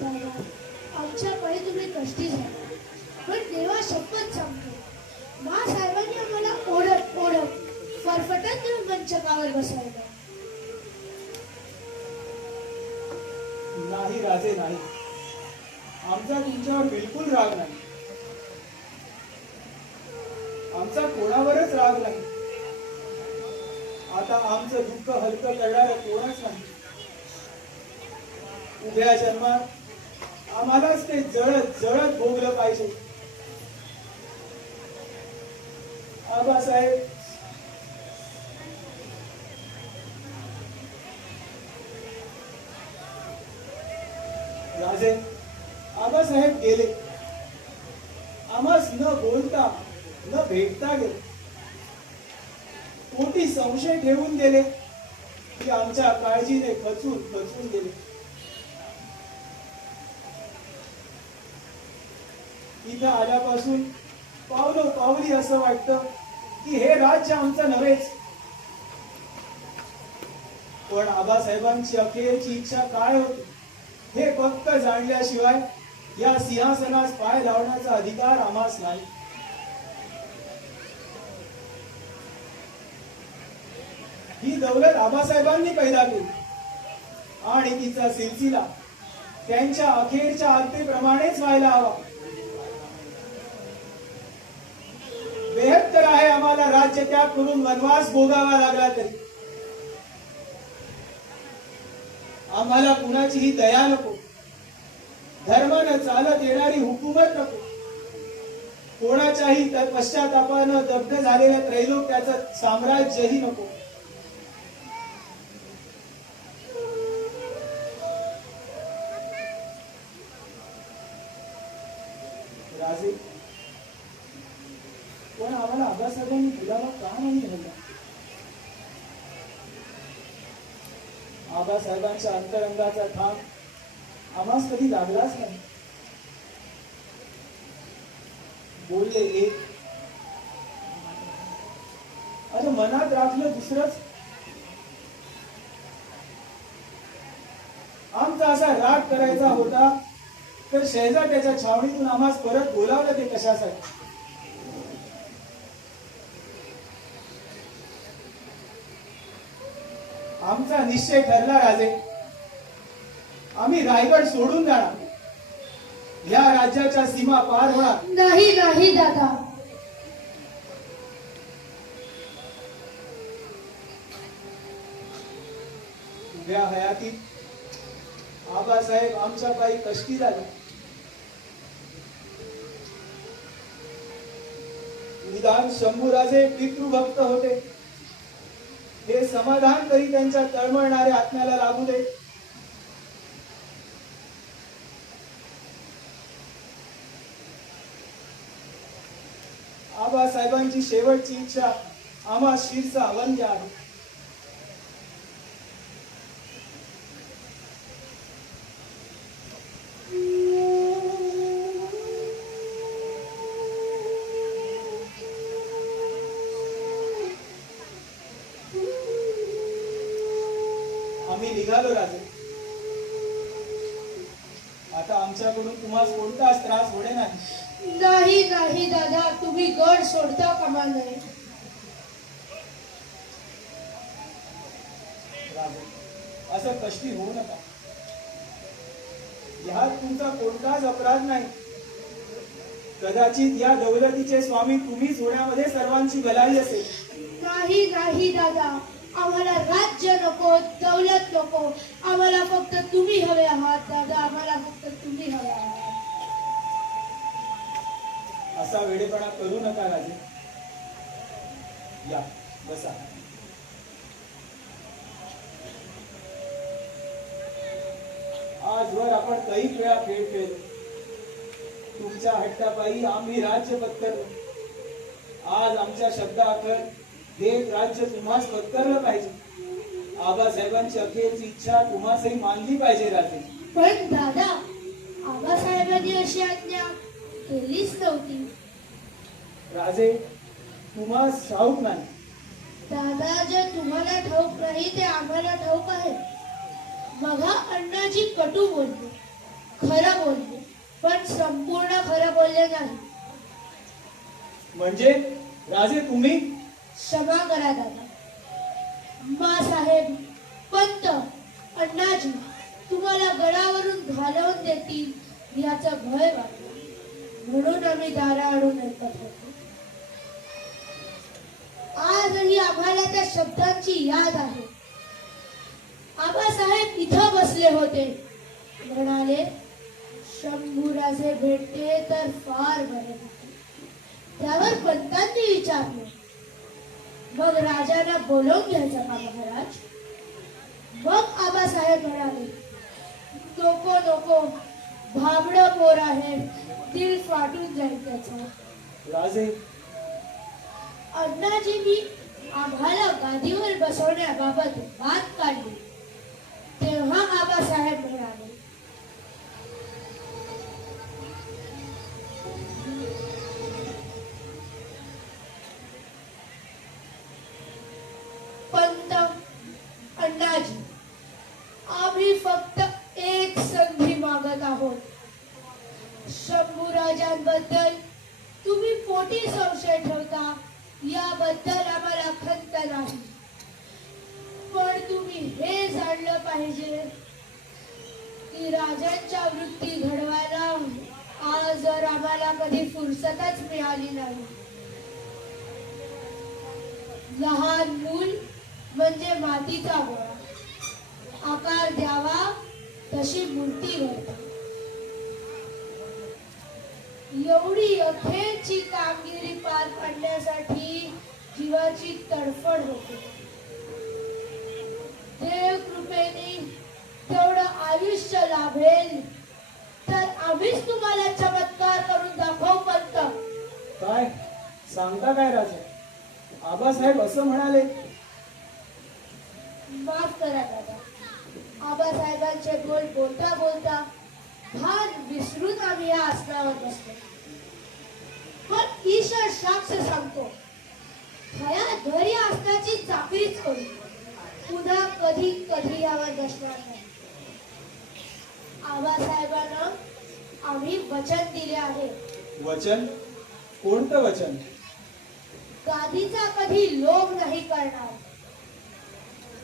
दादा, आमच्या पायी तुम्ही कष्टी झाला, पण देवा शपथ सांगतो, साहेबांनी आम्हाला ओढत ओढत फरफटत घेऊन मंचकावर बसवलं. नाही राजे, नाही. आमचा तुमच्यावर बिलकुल राग नाही. आमचा कोणावरच राग नाही. आता आमचं दुःख हलकं करणारं कोणच नाही. उभ्या जन्मात आम्हालाच ते जळत जळत भोगलं पाहिजे. आबासाहेब, राजे, आबासाहेब गेले. आम्हास न बोलता न भेटता गेले. मोठी संशय ठेवून गेले की आमच्या काळजीने खचून खचून गेले. इथं आल्यापासून पावलोपावली असं वाटतं की हे राज्य आमचं नव्हेच. पण आबासाहेबांची अखेरची इच्छा काय होती हे फक्त जाणल्याशिवाय या सिंहासनास पाय लावण्याचा अधिकार आम्हास नाही. ही दौलत आबासाहेबांनी पैदा केली आणि तिचा सिलसिला त्यांच्या अखेरच्या आज्ञेप्रमाणेच व्हायला हवा. बेहत्तर आहे आम्हाला राज्य त्याग करून वनवास भोगावा लागला तरी. आम्हाला कुणाचीही दया नको, धर्मानं चालत येणारी हुकूमत नको, कोणाच्याही पश्चातापानं दग्ध झालेल्या त्रैलोक्याचं साम्राज्यही नको. राजे, पण आम्हाला आबासाहेबांनी बुलावा का नाही धरला? आबासाहेबांच्या अंतरंगाचा ठाम आम्हास कधी लागलाच नाही. बोलले एक आणि मनात राखलं दुसरंच. आमचा असा राग करायचा होता तर शेजारच्या छावणीतून आम्हास परत बोलावलं ते कशासाठी? आमचा निश्चय ठरला राजे. आम्ही रायगड सोडून जाणार. या राज्याच्या सीमा पार होणार नाही. नाही दादा, उभ्या हयातीत आबासाहेब आमच्या पायी कष्टी झाले. निदान शंभूराजे पितृभक्त होते हे समाधान तरी त्यांच्या तळमळणाऱ्या आत्म्याला लागू दे. आबासाहेबांची शेवटची इच्छा आम्हा शिरसा अवंद्य आहे. आम्ही निघालो राजे. आता आमच्याकडून तुम्हाला कोणताच त्रास होणे नाही. नाही. नाही दादा, तुम्ही गड सोडता कामा नये. राजे, असं कष्टी होऊ नका. ह्यात तुमचा कोणताच अपराध नाही. कदाचित या दौलतीचे स्वामी तुम्हीच होण्यामध्ये सर्वांची भलाई असेल. नाही. नाही दादा, आम्हाला राज्य नको, दौलत नको. आम्हाला फक्त तुम्ही हवे आहात दादा. आम्हाला फक्त तुम्ही हवे आहात. असा वेडेपणा करू नका राजे. या बसा. आजवर आपण कैक वेळा खेळ खेळलो. तुमच्या हट्टापायी आम्ही राज्य पत्करलो. आज आमच्या शब्दाअखेर देश राज्य तुम्हास पत्करलं पाहिजे. आबासाहेबांची अखेरची इच्छा तुम्हासही मानली पाहिजे राजे. पण दादा, आबासाहेबांनी अशी आज्ञा केलीच नव्हती. राजे, तुम्हास ठाऊक नाही. दादा, जे तुम्हाला ठाऊक नाही ते आम्हाला ठाऊक आहे. बघा, अण्णाजी कटू बोलले. खरं बोलले, पण संपूर्ण खरं बोलले नाही. म्हणजे राजे तुम्ही क्षमा करा दादा. मासाहेब, पंत, अण्णाजी तुम्हाला गडावरून घालवून देतील याचं भय वाटलं, म्हणून आम्ही दारा आणून ऐकत होतो. आजही आम्हाला त्या शब्दांची याद आहे. आबासाहेब इथं बसले होते, म्हणाले, शंभूराजे भेटते तर फार बरे होते. त्यावर पंतांनी विचारले, मग राजाला बोलवून घ्यायचं का महाराज? मग आबासाहेब म्हणाले, नको नको, भाबडं पोर आहे, दिल फाटून जाईल त्याचं. राजे अण्णाजींनी आम्हाला गादीवर बसवण्याबाबत बात काढली. तेव्हा आबासाहेब म्हणाले, पंत, अण्णाजी, आम्ही फक्त एक संधी मागत आहोत. शंभूराजांबद्दल तुम्ही पोटी संशय ठेवता याबद्दल आम्हाला खंत नाही, पण तुम्ही हे जाणलं पाहिजे की राजांच्या वृत्ती घडवायला आज जर आम्हाला कधी फुरसतच मिळाली नाही. लहान मूल म्हणजे मातीचा गोळा, आकार द्यावा तशी मूर्ती घडते. एवढी अखेरची कामगिरी पार पाडण्यासाठी जीवाची तडफड होते. देव कृपेने तेवढं आयुष्य लाभेल तर आम्हीच तुम्हाला चमत्कार करून दाखवू. पंत, काय सांगता काय राजे? आबासाहेब असं म्हणाले? माफ करा दादा. आबासाहेबांचे बोल बोलता बोलता भान विसरून आम्ही या आसनावर बसलो. पण ईश्वर साक्ष सांगतो, हया दर या आसनाची चाकरीच करू, पुन्हा कधी कधी यावर बसणार नाही. आबासाहेबांना आम्ही वचन दिले आहे. वचन? कोणतं वचन? गादीचा कधी लोभ नाही करणार,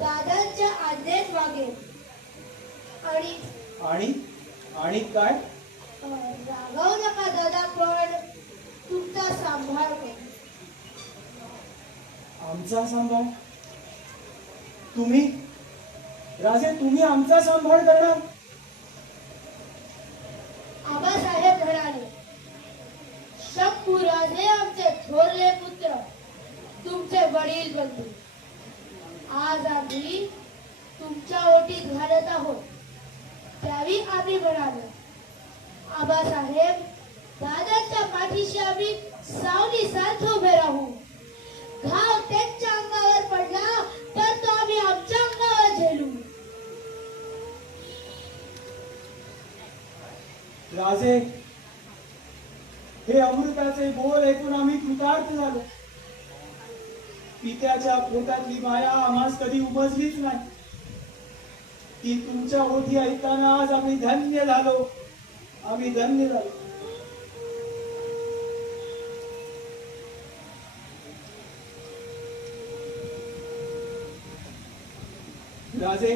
दादांच्या आज्ञेत वागेल आणि आणि आणि काय? रागवू नका दादा, पण तुमचा सांभाळ करू. आमचा सांभाळ? तुम्ही राजे, तुम्ही आमचा सांभाळ करणार? आबासाहेब म्हणाले, शंभूराजे आमचे थोरले पुत्र, तुमचे वडील बंधू. आज आम्ही तुमच्या ओटीत घालत आहोत. त्यावेळी आम्ही म्हणालो, आबासाहेब, दादांच्या पाठीशी आम्ही सावली सारखे उभे राहू. घाव त्यांच्या अंगावर पडला तर तो आम्ही आमच्या अंगावर झेलू. राजे, हे अमृताचे बोल ऐकून आम्ही कृतार्थ झालो. पित्याच्या पोटातली माया आम्हास कधी उमजलीच नाही. ती तुमच्या ओठी ऐकताना आज आम्ही धन्य झालो. आम्ही धन्य झालो. राजे,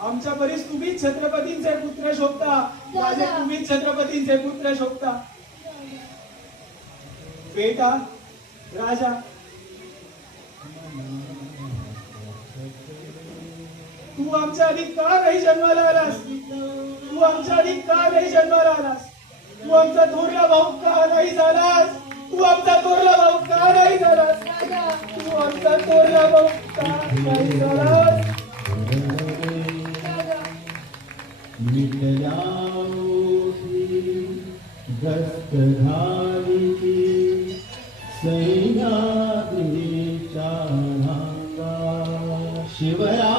आमच्या परीस तुम्हीच छत्रपतींचे पुत्र शोभता. राजे, तुम्हीच छत्रपतींचे पुत्र शोभता. बेटा राजा, तू आमच्या आधी का नाही जन्माला आलास? तू आमच्या आधी का नाही जन्माला आलास? तू आमचा थोरला भाऊ का नाही झालास? तू आमचा थोरला भाऊ का नाही झालास? तू आमचा थोरला भाऊ का नाही झालास? मिटल्या गस्तधारी सह्याद्रीच्या रांगा शिवरा